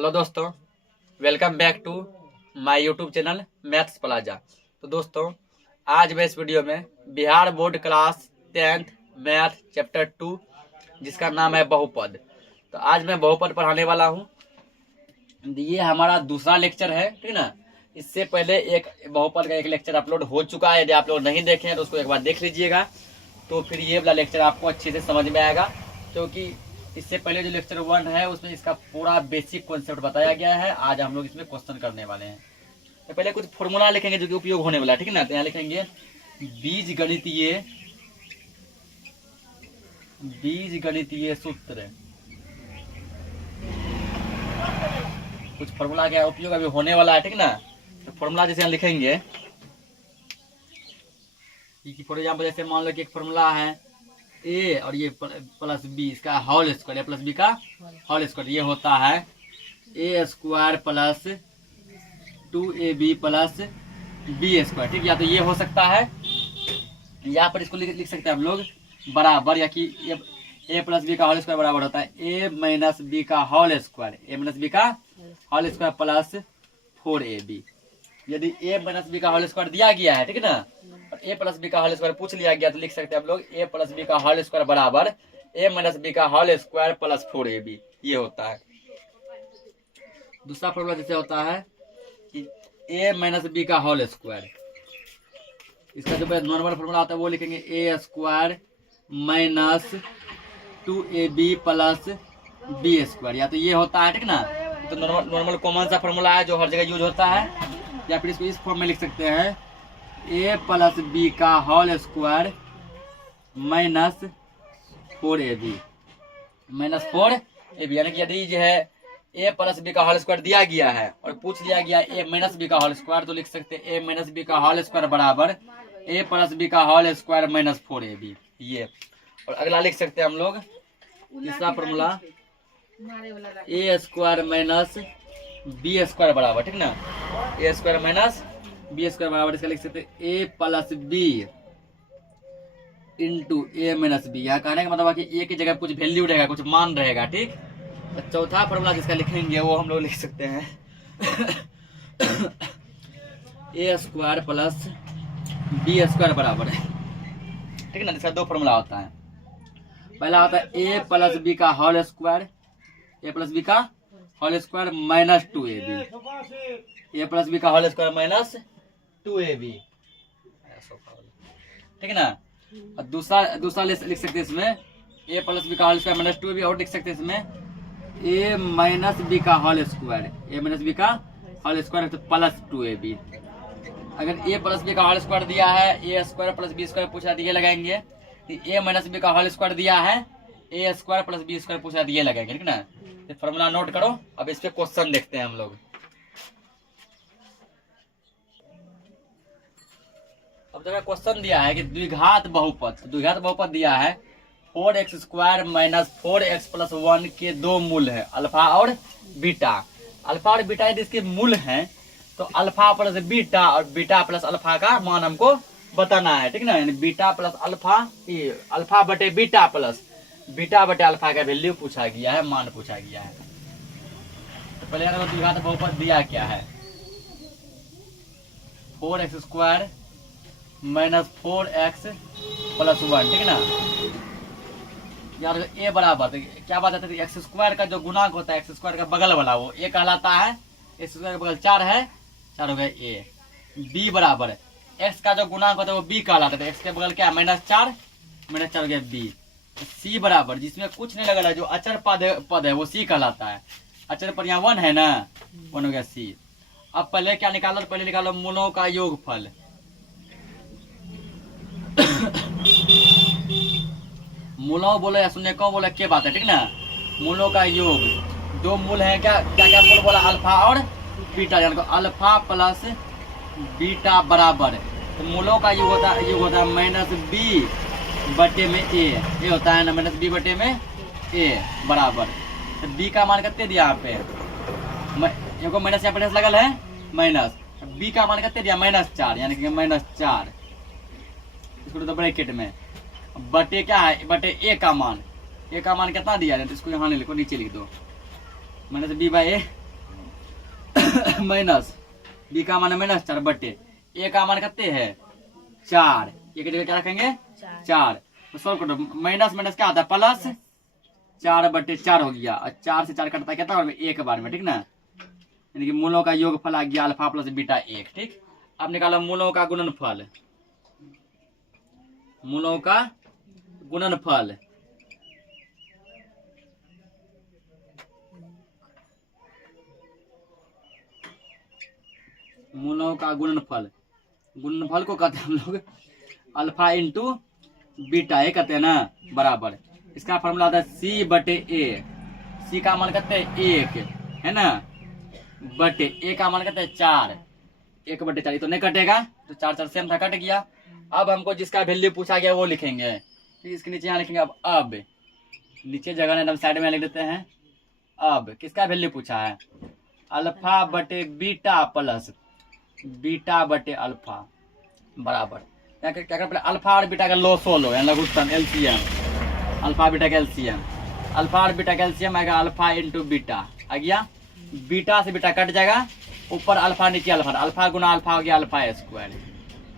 Hello दोस्तों, welcome back to my YouTube channel maths plaza. तो दोस्तों, आज मैं इस वीडियो में Bihar board class 10th math chapter 2 जिसका नाम है बहुपद। तो आज मैं बहुपद पढ़ाने वाला हूँ। ये हमारा दूसरा लेक्चर है, ठीक ना। इससे पहले एक बहुपद का एक लेक्चर अपलोड हो चुका है। यदि आप लोग नहीं देखे हैं तो उसको एक बार देख लीजिएगा, तो फिर ये वाला लेक्चर आपको अच्छे से समझ में आएगा। क्योंकि इससे पहले जो लेक्चर 1 है उसमें इसका पूरा बेसिक कॉन्सेप्ट बताया गया है। आज हम लोग इसमें क्वेश्चन करने वाले हैं। तो पहले कुछ फॉर्मूला लिखेंगे जो कि उपयोग होने वाला है, ठीक है ना। तो यहाँ लिखेंगे बीज गणितीय सूत्र। कुछ फॉर्मूला का उपयोग अभी होने वाला है, ठीक ना। तो फॉर्मूला जैसे यहाँ लिखेंगे, फॉर एग्जाम्पल जैसे मान लो कि एक फॉर्मूला है ए और ये प्लस बी, इसका whole square, A plus B का होल स्क्वायर, ये होता है A square plus 2ab plus B square, ठीक। या तो ये हो सकता है, यहाँ पर इसको लिख सकते हैं हम लोग बराबर, या कि ए प्लस बी का होल स्क्वायर बराबर होता है ए माइनस बी का होल स्क्वायर, ए माइनस बी का होल स्क्वायर प्लस 4ab। यदि ए माइनस बी का होल स्क्वायर दिया गया है, ठीक है ना, और ए प्लस बी का होल स्क्वायर पूछ लिया गया, तो लिख सकते हैं हम लोग ए प्लस बी का होल स्क्वायर बराबर ए माइनस बी का होल स्क्वायर प्लस 4ab। ये होता है। दूसरा फॉर्मूला जैसे होता है कि ए माइनस बी का होल स्क्वायर, इसका जो नॉर्मल फॉर्मूला होता है वो लिखेंगे A square minus 2ab plus B square. या तो ये होता है, ठीक ना। तो नॉर्मल कॉमन सा फॉर्मूला है जो हर जगह यूज होता है। या फिर इसको इस फॉर्म में लिख सकते हैं ए प्लस बी का whole square minus 4ab minus 4ab। यानी कि यदि जो है ए प्लस बी का होल स्क्वायर दिया गया है और पूछ लिया गया ए माइनस बी का होल स्क्वायर, तो लिख सकते हैं ए माइनस बी का होल स्क्वायर बराबर ए प्लस बी का होल स्क्वायर माइनस 4ab। ये और अगला लिख सकते हैं हम लोग तीसरा फॉर्मूला ए स्क्वायर माइनस बी स्क्वायर बराबर, ठीक ना, ए स्क्वायर माइनस बी स्क्वायर बराबर, इसका लिख सकते हैं A plus B into A minus B. यहाँ कहने का मतलब कि ए की जगह कुछ वैल्यू रहेगा, कुछ मान रहेगा, ठीक। तो चौथा फॉर्मूला जिसका लिखेंगे वो हम लोग लिख सकते हैं ए स्क्वायर प्लस बी स्क्वायर बराबर है, ठीक ना। इसका दो फॉर्मूला होता है। पहला होता है ए प्लस बी का whole square, A plus B का होल स्क्वायर माइनस 2ab, ए प्लस बी का होल स्क्वायर माइनस 2ab, ठीक है ना। और दूसरा लिख सकते हैं इसमें ए प्लस बी का होल स्क्वायर माइनस 2ab, और लिख सकते हैं इसमें ए माइनस बी का होल स्क्वायर, ए माइनस बी का होल स्क्वायर तो प्लस 2ab। अगर ए प्लस बी का होल स्क्वायर दिया है, A square plus B square पूछा तो ये लगाएंगे। ए माइनस बी का होल स्क्वायर दिया है, A square plus B square पूछा तो ये लगाएंगे, ठीक ना। फॉर्मूला नोट करो। अब इस पे क्वेश्चन देखते हैं हम लोग। अब जब क्वेश्चन दिया है कि द्विघात बहुपद दिया है 4x square minus 4x plus 1 के दो मूल है अल्फा और बीटा। अल्फा और बीटा यदि इसके मूल हैं तो अल्फा प्लस बीटा और बीटा प्लस अल्फा का मान हमको बताना है, ठीक ना। यानी बीटा प्लस अल्फा, अल्फा बटे बीटा प्लस बीटा बटे अल्फा का वैल्यू पूछा गया है, मान पूछा गया है। तो पहले द्विघात बहुपद दिया क्या है 4x square minus 4x plus 1, ठीक है ना। यार ए बराबर क्या बात है, एक्स स्क्वायर का जो गुणांक होता है, एक्स स्क्वायर का बगल वाला वो ए कहलाता है। एक्स स्क्वायर का बगल 4 है, 4 हो गया ए। बी बराबर एक्स का जो गुणांक होता है वो बी कहलाता है, एक्स के बगल क्या माइनस 4 हो गया बी। सी बराबर जिसमें कुछ नहीं लगा, जो अचर पद है वो सी कहलाता है। अचर पर यहाँ 1 है ना, 1 हो गया सी। अब पहले क्या निकालो, पहले निकालो मूलों का योगफल। मूलों बोले या शून्य को बोले क्या बात है, ठीक ना। मूलों का योग, दो मूल है, क्या क्या क्या मूल बोला, अल्फा और बीटा, यानी अल्फा प्लस बीटा बराबर। तो मूलों का योग होता है माइनस बी बटे में ए होता है ना, माइनस बी बटे में ए बराबर। तो बी का मान कितने दिया यहाँ पे, देखो माइनस यहाँ पे लगल है माइनस, बी का मान कितने दिया -4, यानी कि -4, इसको तो ब्रैकेट में बटे क्या है, बटे ए का मान कितना दिया है, तो इसको यहाँ नहीं लिखो, नीचे लिख दो -b/a माइनस बी का मान है माइनस 4 बटे ए का मान कितने है 4, ए की जगह क्या रखेंगे 4। तो सॉल्व करो, माइनस माइनस क्या आता है प्लस 4 बटे 4 हो गया, और 4 से 4 कटता है कितना बार में एक बार में, ठीक ना। यानी कि मूलों का योगफल आ गया अल्फा प्लस बीटा 1, ठीक। अब निकालो मूलों का गुणनफल, मूलों का गुणनफल। मूलों का गुणनफल, गुणनफल को कहते हैं हम लोग अल्फा इंटू बीटा, ये कहते हैं ना, बराबर। इसका फॉर्मूला आता है सी बटे ए, सी का मान कहते हैं 1 है ना, बटे ए का मान कहते हैं 4, 1 बटे 4, ये तो नहीं कटेगा, तो 4 4 सेम था, कट गया। अब हमको जिसका वैल्यू पूछा गया वो लिखेंगे, फिर इसके नीचे यहाँ लिखेंगे अब नीचे जगह एकदम साइड में लिख देते हैं। अब किसका वैल्यू पूछा है अल्फा बटे बीटा प्लस बीटा बटे अल्फा बराबर क्या कर पहले अल्फा और बीटा का लॉसो लो, लघुत्तम एलसीएम, अल्फा बीटा का एलसीएम, अल्फा और बीटा का एलसीएम आएगा अल्फा इंटू बीटा आ गया, बीटा से बीटा कट जाएगा, ऊपर अल्फा नीचे अल्फा, अल्फा गुना अल्फा हो गया अल्फा स्क्वायर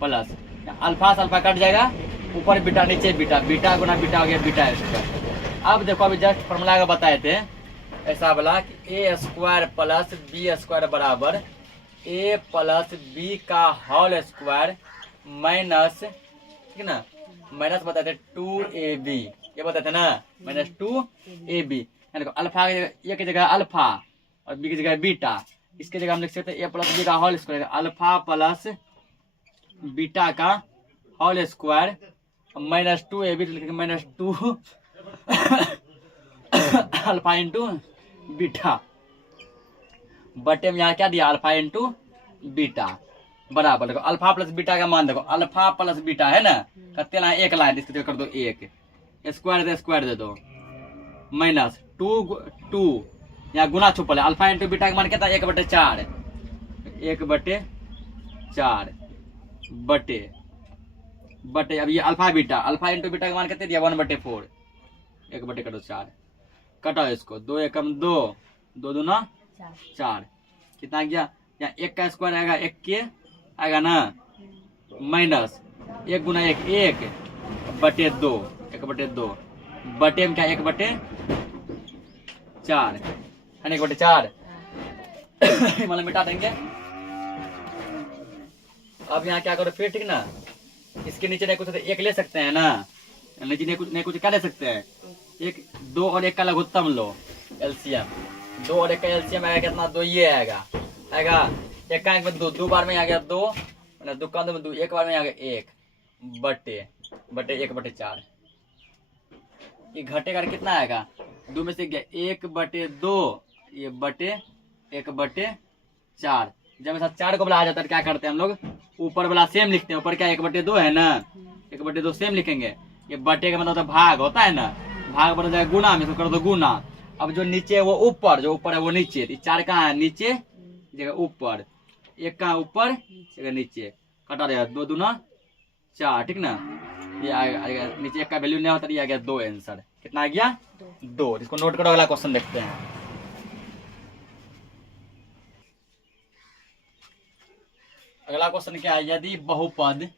प्लस अल्फा से अल्फा कट जाएगा, ऊपर बीटा नीचे बीटा, बीटा गुना बीटा हो गया बीटा स्क्वायर। अब देखो अभी जस्ट फॉर्मूला का बताए थे ऐसा बोला कि ए स्क्वायर प्लस बी स्क्वायर बराबर ए प्लस बी का होल स्क्वायर माइनस, ठीक ना, माइनस बताए थे 2ab, ये बताए थे ना माइनस 2ab। अल्फा की जगह अल्फा और बी की जगह बीटा, इसके जगह हम लिख सकते हैं ए प्लस बी का whole square, alpha plus beta का whole square minus 2ab, minus 2 alpha into beta बटे में यहाँ क्या दिया अल्फा इंटू बीटा बराबर। देखो अल्फा प्लस बीटा का मान देखो, अल्फा प्लस बीटा है ना, कितने लाए 1 लाए, इसके जगह कर दो 1, स्क्वायर दे दो माइनस 2 यहाँ गुना छुपल है, अल्फा इंटू बीटा का मान कितना 1 बटे 4, 1 बटे 4 बटे अब ये alpha beta, alpha into beta का मान कितने दिया 1 बटे 4, 1 बटे कटो 4, कटो इसको 2 एकम 2, 2 दूना 4, कितना गया यहाँ 1 का स्क्वायर आएगा 1 के आएगा ना, माइनस 1 गुना 1 1 बटे 2, 1 बटे 2 बटे में क्या 1 बटे 4 है ना, 1 बटे 4 मतलब मिटा देंगे। अब यहाँ क्या करो फिर, ठीक ना, इसके नीचे नहीं कुछ 1 ले सकते हैं ना, नीचे नहीं कुछ क्या ले सकते हैं, 1 2 और 1 का लघुत्तम लो एलसीएम, 2 और 1 का एलसीएम आएगा कितना 2, ये आएगा 1 का 1 में 2, 2 बार में आ गया 2, 2 का 2 में 2, 1 बार में आ गया 1 बटे 1 बटे 4, ये घटेगा कितना आएगा 2 में से गया 1 बटे 2, ये बटे 1 बटे 4। जब ऐसा 4 को बुलाया जाता है क्या करते हैं हम लोग, ऊपर वाला सेम लिखते हैं, ऊपर क्या 1 बटे 2 है ना, 1 बटे 2 सेम लिखेंगे, ये बटे का मतलब भाग होता है ना, भाग बन जाएगा गुना में, तो कर दो गुना। अब जो नीचे है वो ऊपर, जो ऊपर है वो नीचे, 4 कहाँ है नीचे जगह ऊपर, 1 कहाँ ऊपर जगह नीचे, कटा रहेगा 2 दूना 4, ठीक ना, ये आएगा नीचे 1 का वैल्यू नहीं होता, ये आ गया 2 आंसर, कितना आ गया 2। इसको नोट करो, अगला क्वेश्चन देखते हैं। अगला क्वेश्चन क्या है, यदि बहुपद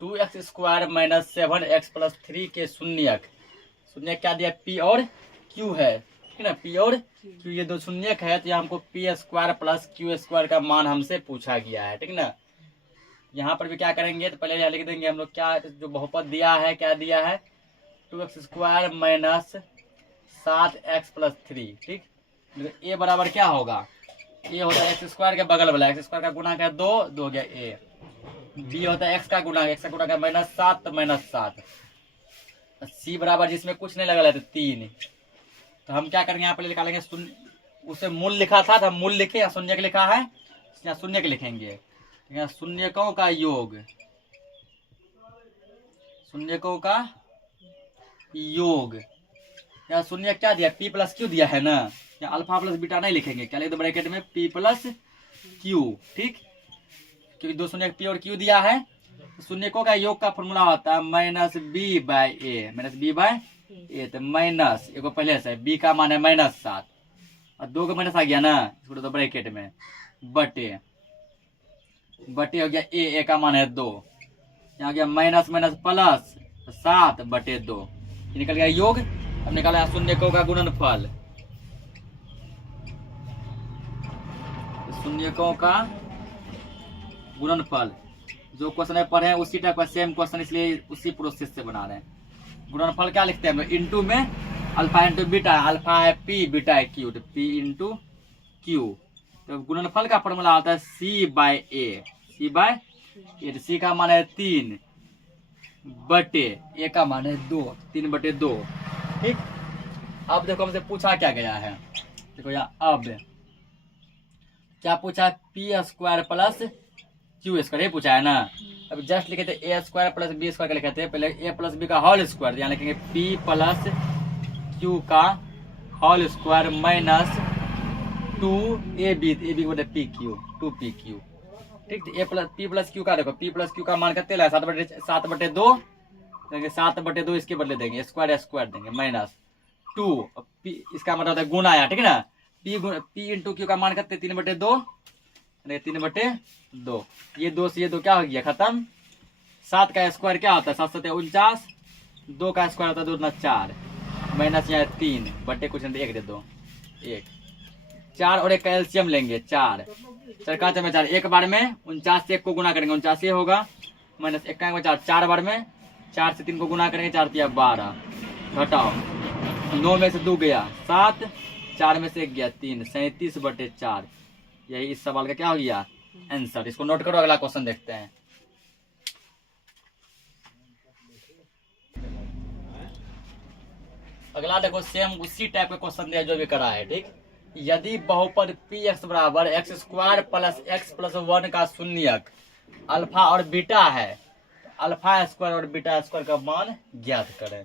2x square minus 7x plus 3 के शून्यक क्या दिया p और q है, ठीक ना, p और q ये दो शून्यक है, तो यहाँ हमको p square plus q square का मान हमसे पूछा गया है, ठीक ना। यहाँ पर भी क्या करेंगे, तो पहले यहाँ लिख देंगे हम लोग क्या जो बहुपद दिया है, क्या दिया है 2x square minus 7x plus 3, ठीक। a बराबर क्या होगा, a होता है एक्स स्क्वायर के बगल वाला, एक्स स्क्वायर का गुना का 2 हो गया a, b होता है x का गुना का माइनस 7 तो माइनस 7, c बराबर जिसमें कुछ नहीं लगा तो 3। तो हम क्या करेंगे यहाँ पर निकालेंगे, उसे मूल लिखा था तो हम मूल लिखे, या शून्य लिखा है यहाँ शून्य लिखेंगे, यहाँ शून्यकों का योग, शून्यकों का योग, यहाँ शून्य क्या दिया p प्लस क्यू दिया है ना, यहाँ अल्फा प्लस बीटा नहीं लिखेंगे, क्या लिख दो ब्रैकेट में p प्लस क्यू, ठीक, क्योंकि दो शून्य p और q दिया है। शून्यकों का योग का फॉर्मूला होता है माइनस b बाय ए, माइनस b बाय ए, तो माइनस एगो पहले से b का मान है माइनस 7, और 2 का माइनस आ गया ना, इसको तो ब्रैकेट में बटे हो गया ए का मान है 2, यहाँ गया माइनस माइनस प्लस 7/2, निकल गया योग। अब निकाला शून्यकों का गुणनफल, शून्यकों का गुणनफल जो क्वेश्चन में पढ़े हैं उसी टाइप का सेम क्वेश्चन, इसलिए उसी प्रोसेस से बना रहे हैं। गुणनफल क्या लिखते हैं हम लोग, इंटू में अल्फा इंटू बीटा, अल्फा है पी, बीटा है क्यू, तो पी इंटू क्यू। तो गुणनफल का फॉर्मूला आता है सी बाय ए, सी बाय ए। तो सी का मान है 3 बटे ए का मान है 2, 3/2। ठीक, अब देखो हमसे पूछा क्या गया है, देखो यहाँ अब क्या पूछा है, P square plus Q square, ये पूछा है ना। अब जस्ट लिखे थे ए स्क्वायर प्लस बी स्क्वायर का लिखे थे, पहले ए प्लस बी का होल स्क्वायर, यहाँ लिखेंगे पी प्लस क्यू का होल स्क्वायर माइनस 2ab बटे पी क्यू, 2pq। ठीक, ए प्लस पी प्लस क्यू का देखो, पी प्लस क्यू का मान कितना है 7/2 देंगे, 7/2 इसके बदले देंगे, स्क्वायर देंगे माइनस 2, इसका मतलब है गुना आया। ठीक है ना, पी इंटू क्यू का मान कितने 3/2, 3/2, ये 2 से ये 2 क्या हो गया खत्म। 7 का स्क्वायर क्या होता है, 7 7 49, 2 का स्क्वायर होता है 2 9 4, माइनस यहाँ 3 बटे कुछ नहीं 1 दे दो 1, 4 और 1 का एलसीएम लेंगे 4, 4 का 4, एक बार में 49 से 1 को गुना करेंगे 49 होगा, माइनस 1 का 4 बार में 4 से 3 को गुना करेंगे 4 तिया 12, घटाओ 9 में से 2 गया 7, 4 में से 1 गया 3, 37/4। यही इस सवाल का क्या हो गया आंसर। इसको नोट करो, अगला क्वेश्चन देखते हैं। अगला देखो सेम उसी टाइप का क्वेश्चन दिया जो भी करा है। ठीक, यदि बहुपद पी एक्स बराबर x square plus x plus 1 का शून्यक अल्फा और बीटा है, अल्फा स्क्वायर और बीटा स्क्वायर का मान ज्ञात करें।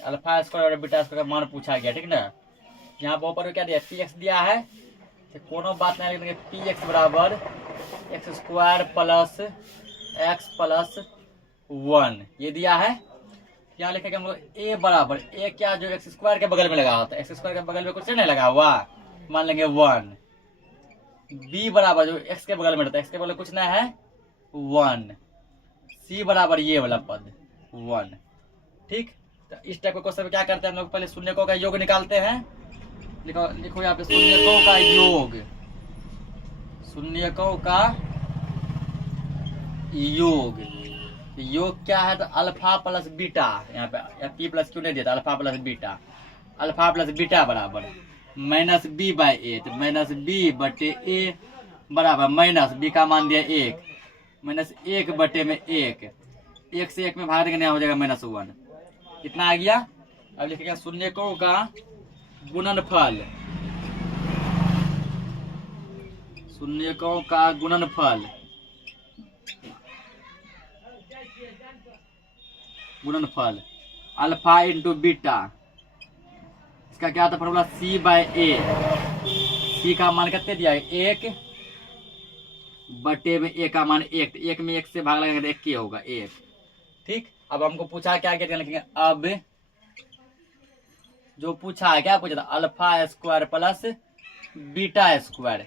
अल्फा स्क्वायर और बीटा स्क्वायर का मान पूछा गया। ठीक ना, यहाँ बहुपद में क्या दिया, पी एक्स दिया है, तो कोनो बात नहीं, लिखेंगे पी एक्स बराबर x square plus x plus 1 ये दिया है। यहाँ लिखेंगे हम लोग ए बराबर, ए क्या जो एक्स स्क्वायर के बगल में लगा होता है, एक्स स्क्वायर के बगल में कुछ नहीं लगा हुआ, मान लेंगे 1। बी बराबर जो एक्स के बगल में रहता है, एक्स के बगल में कुछ नहीं है 1। सी बराबर ये वाला पद 1। ठीक, तो इस टाइप के क्वेश्चन में क्या करते हैं हम लोग, पहले शून्यकों का योग निकालते हैं। लिखो यहाँ पे शून्यकों का योग, शून्यकों का योग, योग क्या है तो अल्फा प्लस बीटा, यहाँ पे पी प्लस क्यू नहीं देता, alpha plus beta, alpha plus beta बराबर माइनस बी बाय ए, तो माइनस बी बटे ए बराबर माइनस बी का मान दिया 1, माइनस 1 बटे में 1, 1 से 1 में भाग देंगे हो जाएगा -1, कितना आ गया। अब लिखेगा शून्यकों का गुणनफल, शून्यकों का गुणनफल, गुणनफल अल्फा इंटू बीटा, इसका क्या था फॉर्मूला सी बाय ए, सी का मान कितने दिया है 1 बटे में ए का मान 1, 1 में 1 से भाग लगेगा तो 1 की होगा 1। ठीक, अब हमको पूछा क्या क्या लिखेंगे, अब जो पूछा है क्या पूछा था, alpha square plus beta square,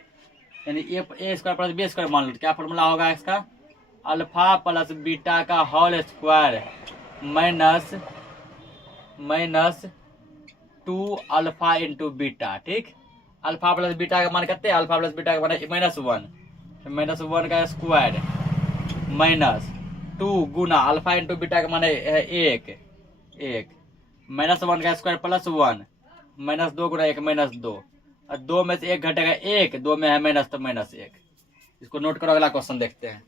यानी A square plus B square मान लो, क्या फॉर्मूला होगा इसका, अल्फा प्लस बीटा का whole square minus 2 alpha into beta. ठीक, अल्फा प्लस बीटा का मान कितने, अल्फा प्लस बीटा का मान -1 का स्क्वायर माइनस 2 गुना अल्फा इंटू बीटा का मान है 1, -1 का स्क्वायर प्लस 1, -2 गुना 1 -2, और 2 में से 1 घटेगा 1, 2 में है माइनस तो -1। इसको नोट करो, अगला क्वेश्चन देखते हैं।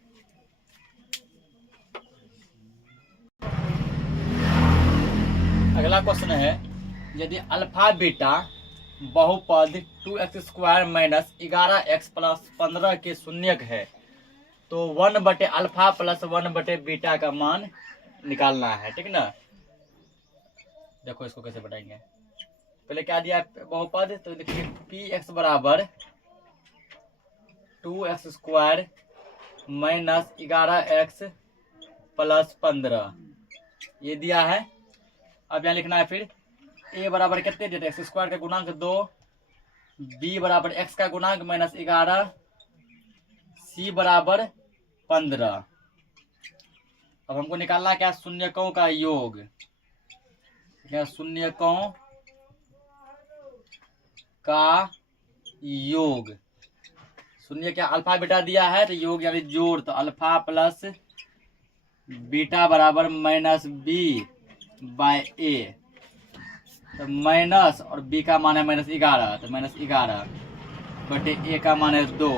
अगला क्वेश्चन है, यदि अल्फा बीटा बहुपद 2x square minus 11x plus 15 के शून्यक है, तो 1 बटे अल्फा प्लस 1 बटे बीटा का मान निकालना है। ठीक ना, देखो इसको कैसे बताएंगे, पहले क्या दिया बहुपद, तो देखिए पी एक्स बराबर 2x square minus 11x plus 15 ये दिया है। अब यहाँ लिखना है फिर ए बराबर कितने देते, एक्स स्क्वायर का गुणांक 2 बी बराबर एक्स का गुणांक माइनस 11, सी बराबर 15। अब हमको निकालना क्या, शून्यकों का योग। क्या, शून्यकों का योग। शून्य क्या, अल्फा बीटा दिया है तो योग यानी जोड़, तो अल्फा प्लस बीटा बराबर माइनस बी बाय ए। तो माइनस और बी का मान है माइनस 11, तो माइनस 11 बटे ए का मान है 2,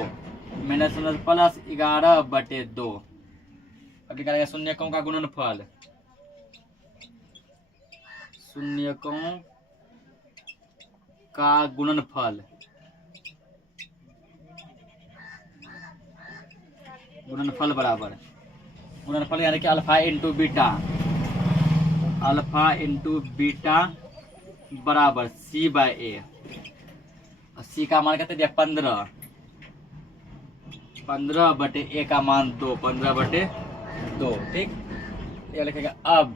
माइनस प्लस 11 बटे 2। अब निकालेंगे शून्यकों का गुणनफल। शून्यकों का गुणनफल, गुणनफल बराबर, गुणनफल यानी कि alpha into beta, alpha into beta बराबर सी बाय ए। सी का मान कहते दिया 15, 15 बटे ए का मान 2, 15 बटे 2। ठीक, ये लिखेगा अब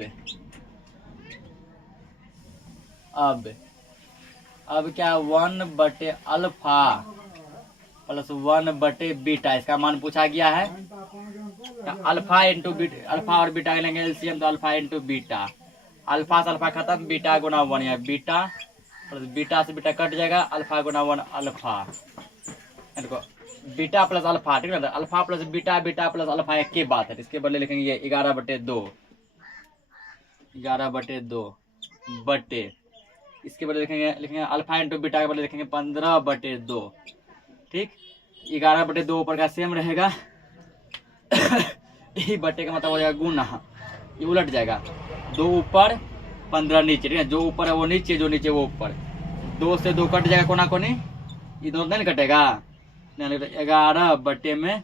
क्या, 1 बटे अल्फा प्लस 1 बटे बीटा, इसका मान पूछा गया है। अल्फा इंटू बीटा, अल्फा और बीटा लेंगे एलसीएम, तो अल्फा इंटू बीटा, अल्फा से अल्फा खत्म, बीटा गुना 1, या बीटा प्लस बीटा से बीटा कट जाएगा, अल्फा गुना 1 अल्फा। देखो बीटा प्लस अल्फा, ठीक है ना, alpha plus beta, beta plus alpha एक की बात है। इसके बदले लिखेंगे 11 बटे 2, 11 बटे 2 बटे, इसके बदले लिखेंगे अल्फा इंटू बीटा के बदले लिखेंगे 15 बटे 2। ठीक, 11 बटे 2 ऊपर का सेम रहेगा यही बटे का मतलब हो जाएगा गुना, ये उलट जाएगा, 2 ऊपर 15 नीचे, ठीक है, जो ऊपर है वो नीचे, जो नीचे वो ऊपर, 2 से 2 कट जाएगा कोना कोनी, ये दोनों नहीं कटेगा, 11 बटे में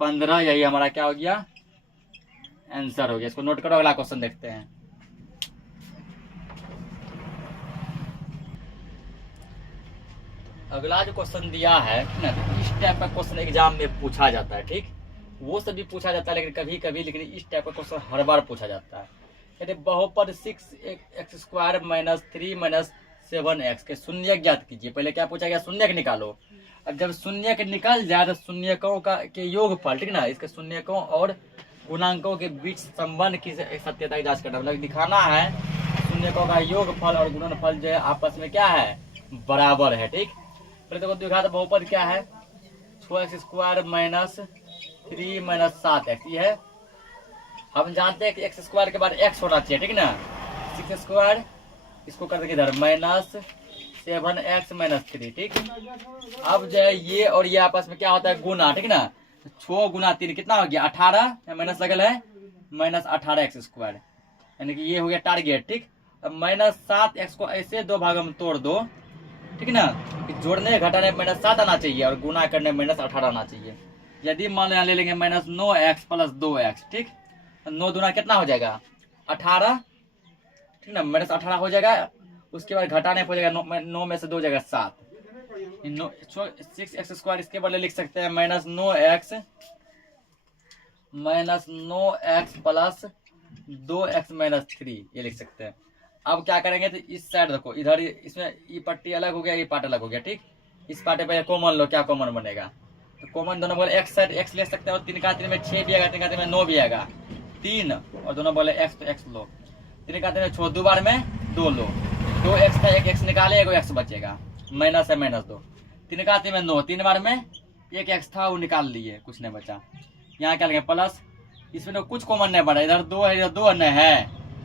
15, यही हमारा क्या हो गया, आंसर हो गया। इसको नोट करो, अगला क्वेश्चन देखते हैं। अगला जो क्वेश्चन दिया है ना, इस टाइप का क्वेश्चन एग्जाम में पूछा जाता है। ठीक, वो सब भी पूछा जाता है लेकिन कभी कभी, लेकिन इस टाइप का क्वेश्चन हर बार पूछा जाता है। कहते बहुपद 6x² माइनस 3 माइनस 7x के शून्य ज्ञात कीजिए। पहले क्या पूछा गया, शून्य निकालो। अब जब शून्य निकल जाए तो शून्यकों का के योगफल, ठीक ना, इसके शून्यकों और गुणांकों के बीच संबंध की सत्यता की जांच करना, मतलब दिखाना है शून्यकों का योगफल और गुणनफल जो है आपस में क्या है, बराबर है। ठीक, पहले तो दिखा, तो बहुपद क्या है, 6x² माइनस 3 माइनस 7x, ये है। हम जानते हैं कि x² के बाद x होना चाहिए, ठीक ना, 6x², इसको कर देंगे इधर माइनस 7x माइनस 3। ठीक, अब जो है ये और ये आपस में क्या होता है, गुना, ठीक ना, 6 गुना 3 कितना हो गया, 18, माइनस लगल है, माइनस 18x², यानी कि ये हो गया टारगेट। ठीक, अब माइनस 7x को ऐसे 2 भागों में तोड़ दो, ठीक ना, जोड़ने घटाने माइनस 7 आना चाहिए और गुना करने माइनस 18 आना चाहिए। यदि मान ले लेंगे माइनस 9x प्लस 2x, ठीक, 9 दूना कितना हो जाएगा, 18, ठीक ना, माइनस 18 हो जाएगा। उसके बाद घटाने हो जाएगा 9 में से 2 जाएगा 7, 6x², इसके बदले लिख सकते हैं minus 9x plus 2x minus 3, ये लिख सकते हैं। अब क्या करेंगे, तो इस साइड देखो, इधर इसमें ये पट्टी अलग हो गया, ये पार्ट अलग हो गया। ठीक, इस पार्ट पे कॉमन लो, क्या कॉमन बनेगा, तो कॉमन दोनों बोले x साइड x ले सकते हैं, और 3 का 3 में 6 भी आएगा, 3 का 3 में 9 भी आएगा, 3, और दोनों बोले x, तो x लो, 3 का 3 में 6, 2 बार में 2 लो, 2x का एक x निकाले, एगो x बचेगा, माइनस है माइनस 2, 3 का 3 में 9, 3 बार में एक x था वो निकाल लिए, कुछ नहीं बचा। यहाँ क्या लेंगे प्लस, इसमें तो कुछ कॉमन नहीं बढ़ा, इधर 2 है, इधर 2 नहीं है,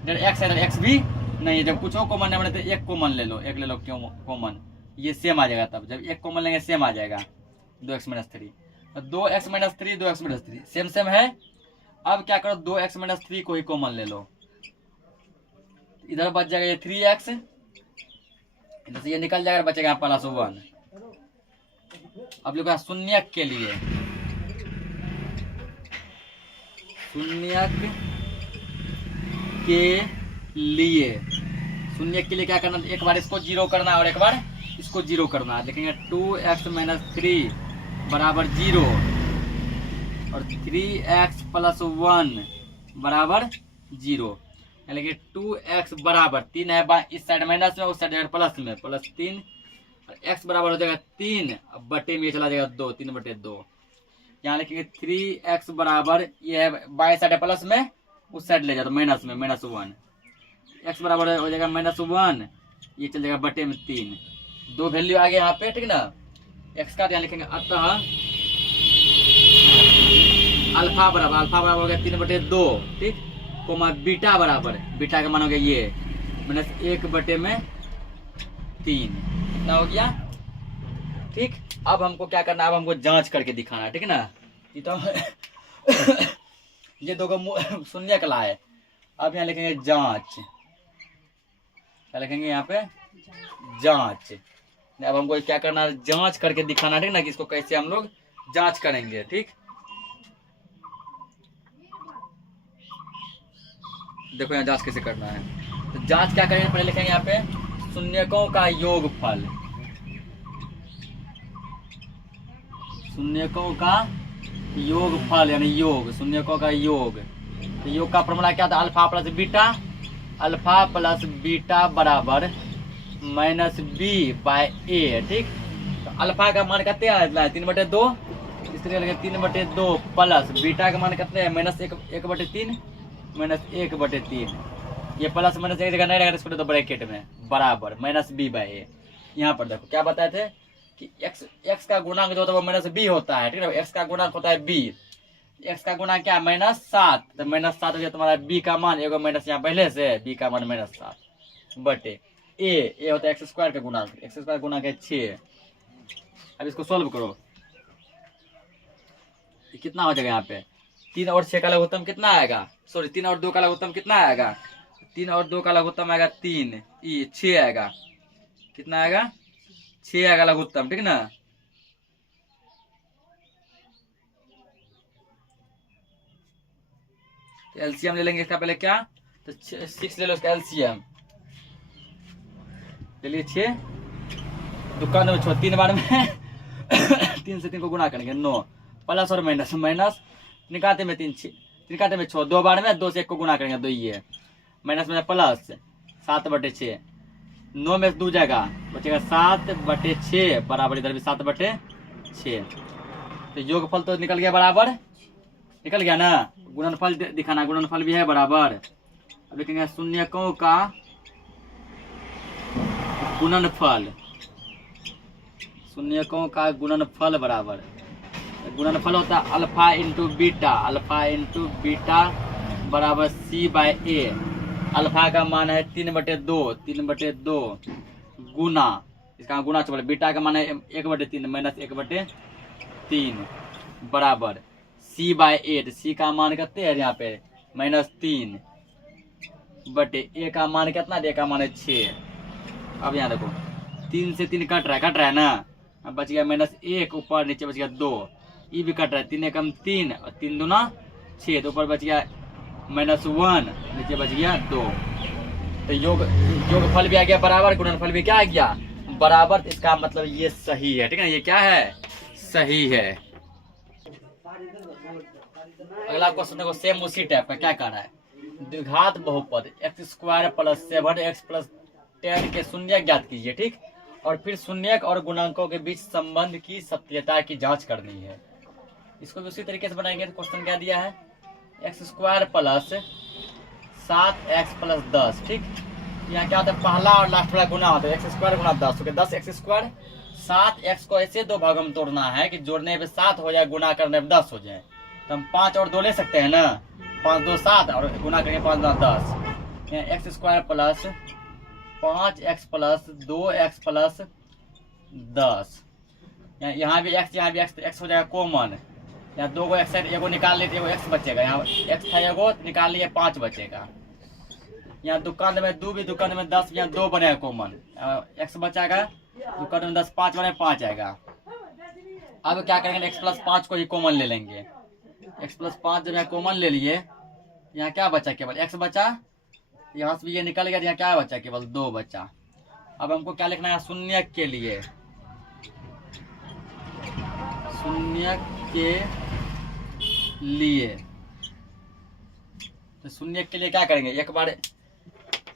इधर x है, इधर x भी नहीं, जब कुछ और कॉमन नहीं बने तो एक कॉमन ले लो, एक ले लो, क्यों कॉमन, ये सेम आ जाएगा। तब जब एक कॉमन लेंगे सेम आ जाएगा, 2x minus 3, 2x minus 3, 2x minus 3 same same है। अब क्या करो, 2x माइनस 3 को ही कॉमन ले लो, इधर बच जाएगा ये 3x, इधर से ये निकल जाएगा, बचेगा प्लस 1। अब लिखो शून्यक के लिए, शून्यक के लिए, शून्यक के लिए क्या करना, एक बार इसको 0 करना है और एक बार इसको 0 करना है। लिखेंगे 2x माइनस 3 बराबर 0 और 3x प्लस 1 बराबर 0, यानी कि 2x बराबर 3 है, इस साइड माइनस में, उस साइड प्लस में, प्लस 3 एक्स बराबर हो जाएगा 3 बटे में ये चला जाएगा 2, 3/2। यहाँ लिखेंगे 3x बराबर, ये है बाई साइड प्लस में, उस साइड ले जाओ तो माइनस में, -1। एक्स बराबर हो जाएगा -1, ये चल जाएगा बटे में 3। 2 वैल्यू आ गया यहाँ पे, ठीक ना। एक्स का यहाँ लिखेंगे अतः अल्फा बराबर हो गया 3/2, ठीक, कोमा बीटा बराबर, बीटा का मान हो गया ये -1/3। कितना हो गया, ठीक। अब हमको क्या करना है, अब हमको जांच करके दिखाना है, ठीक है ना। ये तो ये दो को शून्य कला है। अब यहाँ लिखेंगे जांच, क्या लिखेंगे यहाँ पे, जांच। अब हमको क्या करना है, जांच करके दिखाना है, ठीक ना, कि इसको कैसे हम लोग जांच करेंगे, ठीक। देखो यहाँ जांच कैसे करना है। तो जांच क्या करेंगे, पहले लिखेंगे यहाँ पे शून्यकों का योगफल, शून्यकों का योगफल यानी योग, शून्यकों का योग। तो योग का फॉर्मूला क्या था, alpha plus beta, alpha plus beta बराबर -b/a, ठीक। तो अल्फा का मान कितने है, 3/2, इसलिए लगे 3/2 प्लस बीटा का मान कितने है, -1/3, -1/3। ये प्लस माइनस एक जगह नहीं रहेगा, इसको तो ब्रैकेट में बराबर -b/a। यहाँ पर देखो क्या बताए थे कि x का गुणांक जो होता है वो -b होता है, ठीक है। x का गुणांक होता है b, x का गुणांक क्या है, -7। तो -7 हो गया तुम्हारा b का मान, एगो माइनस यहाँ पहले से, b का मान -7 बटे a होता है x² का गुणांक, x² गुणांक है 6। अब इसको सोल्व करो, कितना हो जाएगा यहाँ पे, 3 और 6 का लघुत्तम कितना आएगा, सॉरी 3 और 2 का लघुत्तम कितना आएगा, 3 और 2 का लघुत्तम आएगा 3, 6 आएगा, कितना आएगा, 6 आएगा लघुत्तम, ठीक ना। तो एलसीएम ले लेंगे इसका पहले क्या, तो 6 ले लो इसका एलसीएम, चलिए 6 दुकान में 6, 3 बार में 3 से 3 को गुणा करेंगे 9, प्लस और माइनस, माइनस निकालते में 3, 3 में 6, 2 बार में 2 से 1 को गुणा करेंगे 2, ये माइनस में प्लस 7/6, 9 में 2 जाएगा, बचेगा 7/6 बराबर, इधर भी 7/6। तो योगफल तो निकल गया बराबर, निकल गया ना। गुणनफल दिखाना, गुणनफल भी है बराबर। अब लिखेंगे शून्यकों का गुणनफल, शून्यकों का गुणनफल बराबर, गुणनफल होता है alpha into beta, alpha into beta बराबर c/a। अल्फा का मान है 3/2, 3/2 गुना, इसका गुना चल, बीटा का मान है 1/3 -1/3 बराबर c/a। तो c का मान कितने है यहाँ पे, -3 बटे a का मान कितना, a का मान है 6। अब यहाँ देखो 3 से 3 कट रहा है ना, अब बच गया -1, ऊपर नीचे बच गया 2, ये भी कट रहा है, 3 एकम 3 और 3 दूना 6, तो ऊपर बच गया -1, नीचे बच गया 2। तो योगफल भी आ गया बराबर, गुणनफल भी क्या आ गया बराबर। तो इसका मतलब ये सही है, ठीक है, ये क्या है, सही है। अगला क्वेश्चन देखो, सेम उसी टाइप का, क्या कर रहा है, द्विघात बहुपद x² + 7x + 10 के शून्य ज्ञात कीजिए, ठीक। और फिर शून्यक और गुणांकों के बीच संबंध की सत्यता की जांच करनी है। इसको भी उसी तरीके से बनाएंगे। तो क्वेश्चन क्या दिया है, x² + 7x + 10, ठीक। यहाँ क्या होता है, पहला और लास्ट वाला गुना होता है, x² × 10 हो गया 10x²। 7x को ऐसे 2 भागों में तोड़ना है कि जोड़ने पे 7 हो जाए, गुना करने पे 10 हो जाए। तो हम 5 और 2 ले सकते हैं ना, 5 2 7 और गुना करेंगे 5 2 10। यहाँ x² + 5x + 2x + 10, यहाँ भी x, यहाँ भी x, तो x हो जाएगा कॉमन। यहाँ 2 को x एगो निकाल लेते, एगो x बचेगा, यहाँ x था एगो निकाल लिए 5 बचेगा। यहाँ दुकान में 2 भी, दुकान में 10, यहाँ 2 बनेगा कॉमन, x बचाएगा, दुकान में 10 5 बने 5 आएगा। अब क्या करेंगे, x + 5 को ही कॉमन ले लेंगे, x + 5 जब यहाँ कॉमन ले लिए, यहाँ क्या बचा, केवल x बचा, यहाँ से भी ये निकल गया, यहाँ क्या बचा, केवल 2 बचा। अब हमको क्या लिखना है, शून्यक के लिए, शून्यक के लिए। तो शून्यक के लिए क्या करेंगे, एक बार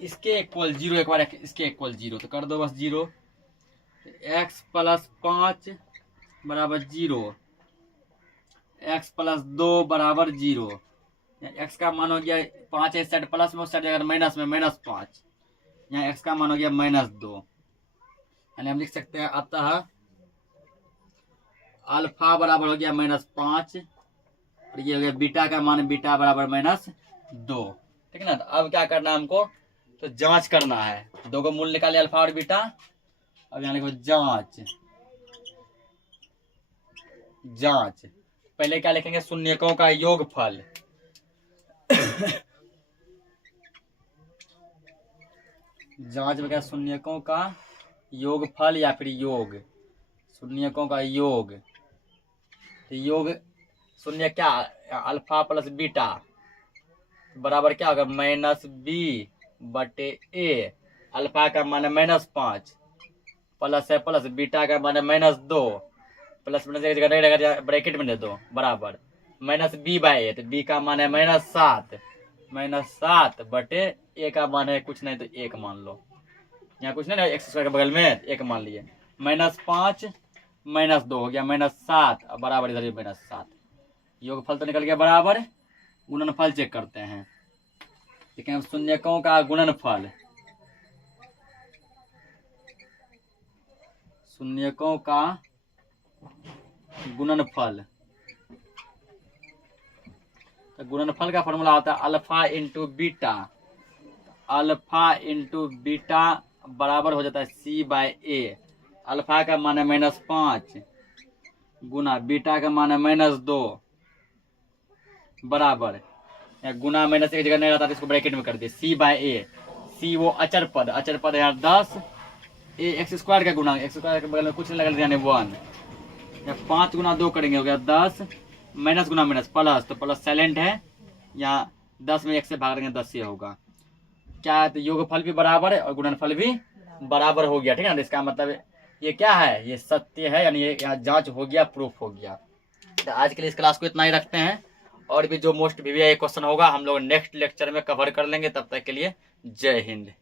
इसके इक्वल 0, एक बार इसके इक्वल 0, तो कर दो बस 0। एक्स प्लस 5 बराबर 0, एक्स प्लस 2 बराबर 0। एक्स का मान हो गया 5 है, इस साइड प्लस में, उस साइड अगर माइनस में -5। यहाँ एक्स का मान हो गया -2, यानी हम लिख सकते हैं अतः अल्फा बराबर हो गया -5 और ये हो गया बीटा का मान बीटा बराबर -2। ठीक है ना। तो अब क्या करना है हमको, तो जांच करना है। दो को मूल निकाले अल्फा और बीटा। अब यहाँ लिखो जांच। जांच पहले क्या लिखेंगे, शून्यकों का योगफल। जांच में क्या, शून्यकों का योगफल या फिर योग, शून्यकों का योग। तो योग शून्य क्या, अल्फा प्लस बीटा बराबर क्या होगा, -b/a। अल्फा का मान -5 प्लस है प्लस, बीटा का मान -2 प्लस माइनस एक जगह नहीं रहेगा, ब्रैकेट में दे दो, बराबर -b/a। तो b का मान है -7, -7/a का मान है कुछ नहीं तो 1 मान लो। यहाँ कुछ नहीं ना, एक्स स्क्वायर के बगल में 1 मान लिए। -5 -2 हो गया -7 और बराबर इधर -7। योगफल तो निकल गया बराबर। गुणनफल चेक करते हैं। ठीक है, अब शून्यकों का गुणनफल, शून्यकों का गुणनफल। तो गुणनफल का फॉर्मूला होता है alpha into beta. Alpha into beta बराबर हो जाता है c/a। अल्फा का मान है -5 गुना बीटा का मान है -2 बराबर, गुना माइनस एक जगह नहीं रहता तो इसको ब्रैकेट में कर दिए, c/a। c वो अचर पद है यहाँ 10, a एक्स स्क्वायर का गुना, एक्स स्क्वायर के बगल में कुछ नहीं लगा यानी 1। 5 गुना 2 करेंगे हो गया 10, माइनस गुना माइनस प्लस, तो प्लस साइलेंट है, यहाँ 10 में 1 से भाग देंगे 10 से होगा क्या, तो योगफल भी बराबर है और गुणनफल भी बराबर हो गया। ठीक है ना। इसका मतलब ये क्या है, ये सत्य है, यानी ये यहाँ जांच हो गया, प्रूफ हो गया। तो आज के लिए इस क्लास को इतना ही रखते हैं, और भी जो मोस्ट वीवीआई क्वेश्चन होगा हम लोग नेक्स्ट लेक्चर में कवर कर लेंगे। तब तक के लिए जय हिंद।